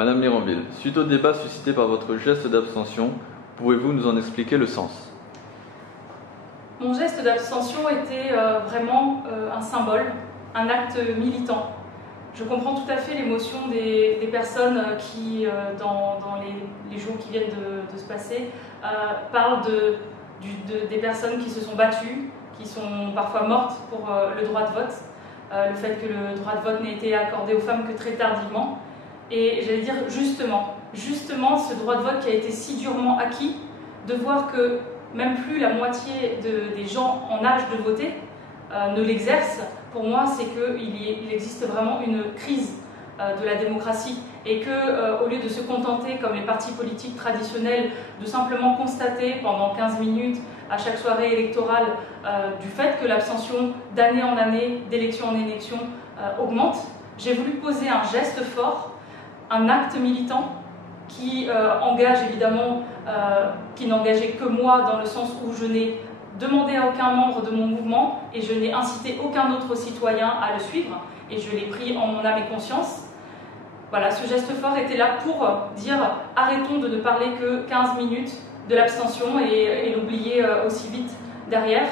Madame Léranville, suite au débat suscité par votre geste d'abstention, pouvez-vous nous en expliquer le sens? Mon geste d'abstention était vraiment un symbole, un acte militant. Je comprends tout à fait l'émotion des personnes qui, dans les jours qui viennent de se passer, parlent des personnes qui se sont battues, qui sont parfois mortes pour le droit de vote, le fait que le droit de vote n'ait été accordé aux femmes que très tardivement. Et j'allais dire justement, ce droit de vote qui a été si durement acquis, de voir que même plus la moitié des gens en âge de voter ne l'exercent, pour moi, c'est qu'il existe vraiment une crise de la démocratie et qu'au lieu de se contenter, comme les partis politiques traditionnels, de simplement constater pendant 15 minutes à chaque soirée électorale du fait que l'abstention d'année en année, d'élection en élection augmente, j'ai voulu poser un geste fort, un acte militant qui engage évidemment, qui n'engageait que moi dans le sens où je n'ai demandé à aucun membre de mon mouvement et je n'ai incité aucun autre citoyen à le suivre et je l'ai pris en mon âme et conscience. Voilà, ce geste fort était là pour dire arrêtons de ne parler que 15 minutes de l'abstention et l'oublier aussi vite derrière.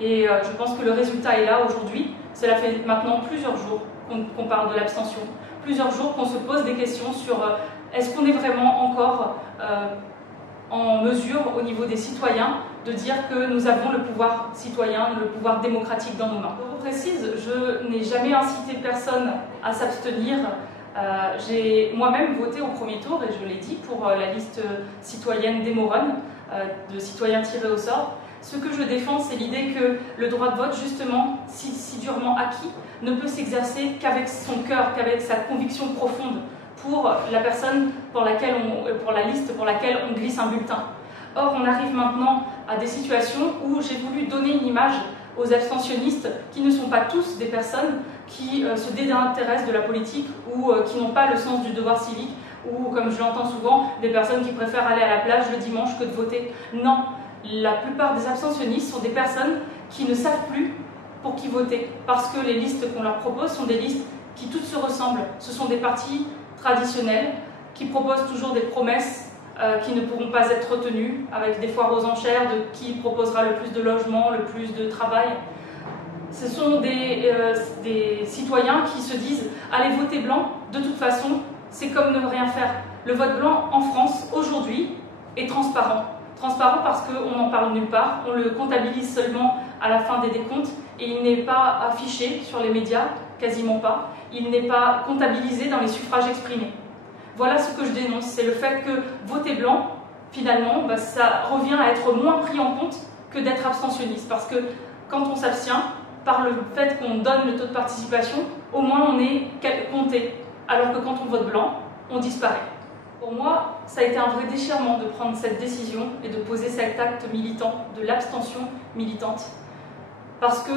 Et je pense que le résultat est là aujourd'hui. Cela fait maintenant plusieurs jours qu'on parle de l'abstention, plusieurs jours qu'on se pose des questions sur est-ce qu'on est vraiment encore en mesure au niveau des citoyens de dire que nous avons le pouvoir citoyen, le pouvoir démocratique dans nos mains. Je précise, je n'ai jamais incité personne à s'abstenir. J'ai moi-même voté au premier tour, et je l'ai dit, pour la liste citoyenne d'Emoron, de citoyens tirés au sort. Ce que je défends, c'est l'idée que le droit de vote, justement, si durement acquis, ne peut s'exercer qu'avec son cœur, qu'avec sa conviction profonde pour la personne pour la liste pour laquelle on glisse un bulletin. Or, on arrive maintenant à des situations où j'ai voulu donner une image aux abstentionnistes qui ne sont pas tous des personnes qui se désintéressent de la politique ou qui n'ont pas le sens du devoir civique ou, comme je l'entends souvent, des personnes qui préfèrent aller à la plage le dimanche que de voter. Non, la plupart des abstentionnistes sont des personnes qui ne savent plus pour qui voter parce que les listes qu'on leur propose sont des listes qui toutes se ressemblent. Ce sont des partis traditionnels qui proposent toujours des promesses qui ne pourront pas être retenues, avec des foires aux enchères de qui proposera le plus de logements, le plus de travail. Ce sont des citoyens qui se disent « allez voter blanc, de toute façon, c'est comme ne rien faire ». Le vote blanc en France, aujourd'hui, est transparent. Transparent parce qu'on n'en parle nulle part, on le comptabilise seulement à la fin des décomptes et il n'est pas affiché sur les médias, quasiment pas. Il n'est pas comptabilisé dans les suffrages exprimés. Voilà ce que je dénonce, c'est le fait que voter blanc, finalement, ça revient à être moins pris en compte que d'être abstentionniste. Parce que quand on s'abstient, par le fait qu'on donne le taux de participation, au moins on est compté. Alors que quand on vote blanc, on disparaît. Pour moi, ça a été un vrai déchirement de prendre cette décision et de poser cet acte militant, de l'abstention militante. Parce que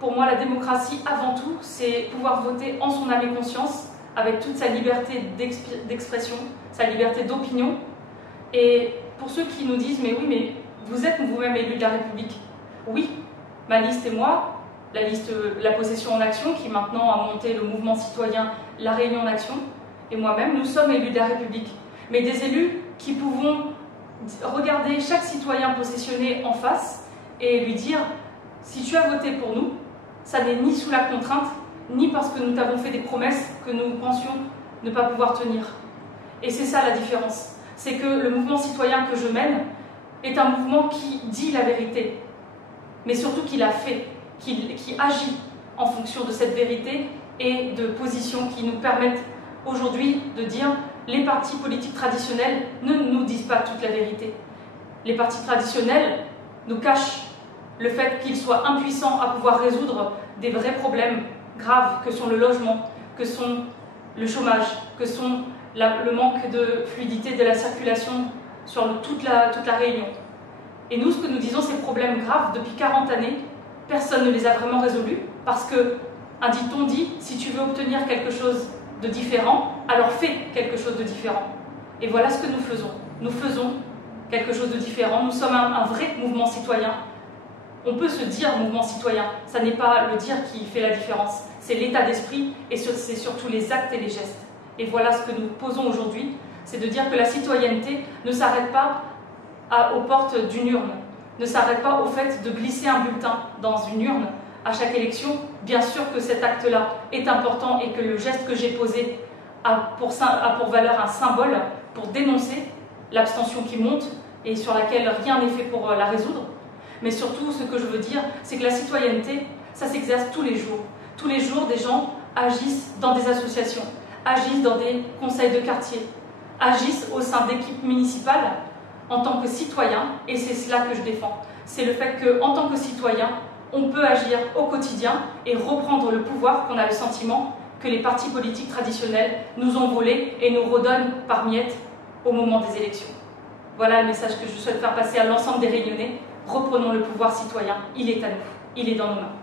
pour moi, la démocratie, avant tout, c'est pouvoir voter en son âme et conscience, avec toute sa liberté d'expression, sa liberté d'opinion. Et pour ceux qui nous disent « mais oui, mais vous êtes vous-même élu de la République ». Oui, ma liste et moi, la liste La Possession en Action, qui maintenant a monté le mouvement citoyen La Réunion en Action, et moi-même, nous sommes élus de la République. Mais des élus qui pouvons regarder chaque citoyen possessionné en face et lui dire « si tu as voté pour nous, ça n'est ni sous la contrainte, ni parce que nous t'avons fait des promesses que nous pensions ne pas pouvoir tenir. » Et c'est ça la différence. C'est que le mouvement citoyen que je mène est un mouvement qui dit la vérité, mais surtout qui la fait, qui agit en fonction de cette vérité et de positions qui nous permettent aujourd'hui de dire les partis politiques traditionnels ne nous disent pas toute la vérité. Les partis traditionnels nous cachent le fait qu'ils soient impuissants à pouvoir résoudre des vrais problèmes graves que sont le logement, que sont le chômage, que sont le manque de fluidité de la circulation sur toute la Réunion. Et nous, ce que nous disons, ces problèmes graves, depuis 40 années, personne ne les a vraiment résolus, parce que, un dicton dit, si tu veux obtenir quelque chose de différent, alors fais quelque chose de différent. Et voilà ce que nous faisons. Nous faisons quelque chose de différent. Nous sommes un vrai mouvement citoyen. On peut se dire mouvement citoyen, ça n'est pas le dire qui fait la différence, c'est l'état d'esprit et c'est surtout les actes et les gestes. Et voilà ce que nous posons aujourd'hui, c'est de dire que la citoyenneté ne s'arrête pas aux portes d'une urne, ne s'arrête pas au fait de glisser un bulletin dans une urne à chaque élection. Bien sûr que cet acte-là est important et que le geste que j'ai posé a pour valeur un symbole pour dénoncer l'abstention qui monte et sur laquelle rien n'est fait pour la résoudre. Mais surtout, ce que je veux dire, c'est que la citoyenneté, ça s'exerce tous les jours. Tous les jours, des gens agissent dans des associations, agissent dans des conseils de quartier, agissent au sein d'équipes municipales en tant que citoyens, et c'est cela que je défends. C'est le fait qu'en tant que citoyen, on peut agir au quotidien et reprendre le pouvoir qu'on a le sentiment que les partis politiques traditionnels nous ont volé et nous redonnent par miettes au moment des élections. Voilà le message que je souhaite faire passer à l'ensemble des Réunionnais. Reprenons le pouvoir citoyen, il est à nous, il est dans nos mains.